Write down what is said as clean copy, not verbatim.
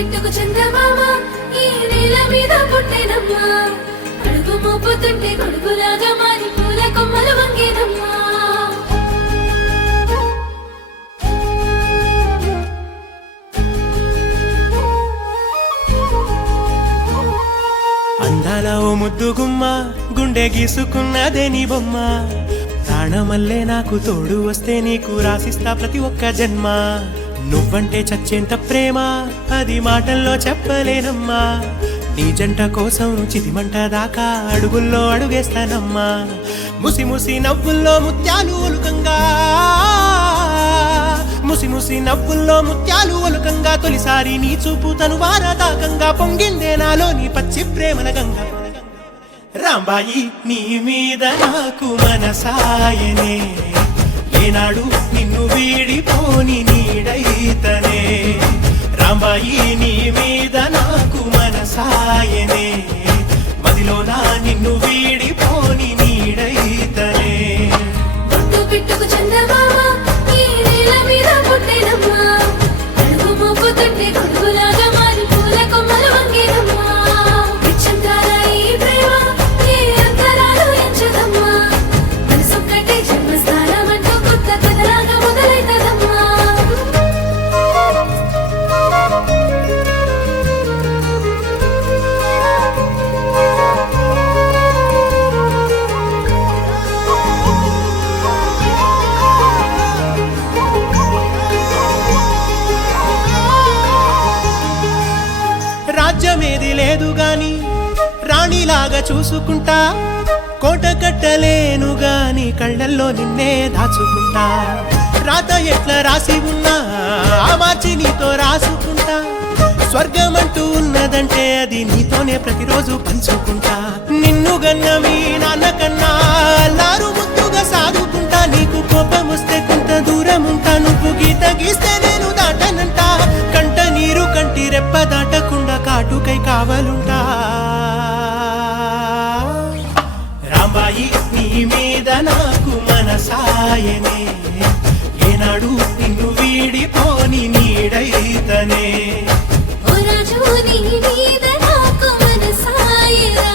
పిట్టుకు చందమామ ఈ నేల మీద పుట్టెనమ్మా అడుగు మోపుతుంటే గొడుగులాగా మారి పూల కొమ్మలు వంగేనమ్మా అందాల ఓ ముద్దు గుమ్మ గుండె గీసుకున్నదే నీ బొమ్మ ప్రాణమల్లే నాకు తోడు వస్తే నీకు రాసిస్తా ప్రతి ఒక్క జన్మ నువ్వంటే చచ్చేంత ప్రేమ అది మాటల్లో చెప్పలేనమ్మా నీ జంట కోసం చితిమంట దాకా అడుగుల్లో అడుగేస్తానమ్మా ముసి ముసి నవ్వుల్లో ముత్యాలు ఒలుకంగా ముసి ముసి నవ్వుల్లో ముత్యాలు ఒలుకంగా తొలిసారి నీ చూపు తను వారదాకంగా పొంగిందే నాలో నీ పచ్చి ప్రేమల గంగా రాంబాయి నీ మీద నాకు మనసాయనే ఏనాడు నిన్ను వీడిపోని నీడైతనే రాంబాయి నీ మీద నాకు మనసాయనే మదిలోనా నిన్ను వీడిపోని నీడైతనే గుట్టు పిట్టుకు చందమామ ఈ నేల మీద పుట్టెనమ్మా అడుగు మోపుతుంటే గొడుగులాగా మారి పూల కొమ్మలు వంగేనమ్మా విచ్చంతాల ఈ ప్రేమ ఏ అంతరాలు ఎంచదమ్మా మనసొక్కటే జన్మస్థానం అంటూ కొత్త కథలాగా మొదలైతదమ్మా రాజ్యమేది లేదు గాని రాణిలాగా చూసుకుంటా కోట కట్టలేను గాని కళ్ళల్లో నిన్నే దాచుకుంటా రాత ఎట్లా రాసి ఉన్నా ఆ మార్చి నీతో రాసుకుంటా స్వర్గమంటూ ఉన్నదంటే అది నీతోనే ప్రతిరోజు పంచుకుంటా నిన్ను గన్న మీ నాన్న కన్నా అల్లారు ముద్దుగా సాదుకుంటా నీకు కోపం వస్తే కొంత దూరం ఉంటా నువ్వు గీత గీస్తే నేను దాటనంటా కంట నీరు కంటి రెప్ప దాటకుండా కాటుకై కావలుంటా రాంబాయి నీ మీద నాకు మనసాయనే ఏనాడు నిన్ను వీడిపోని నీడైతనే ఓ రాజు నీ మీద నాకు మనసాయరా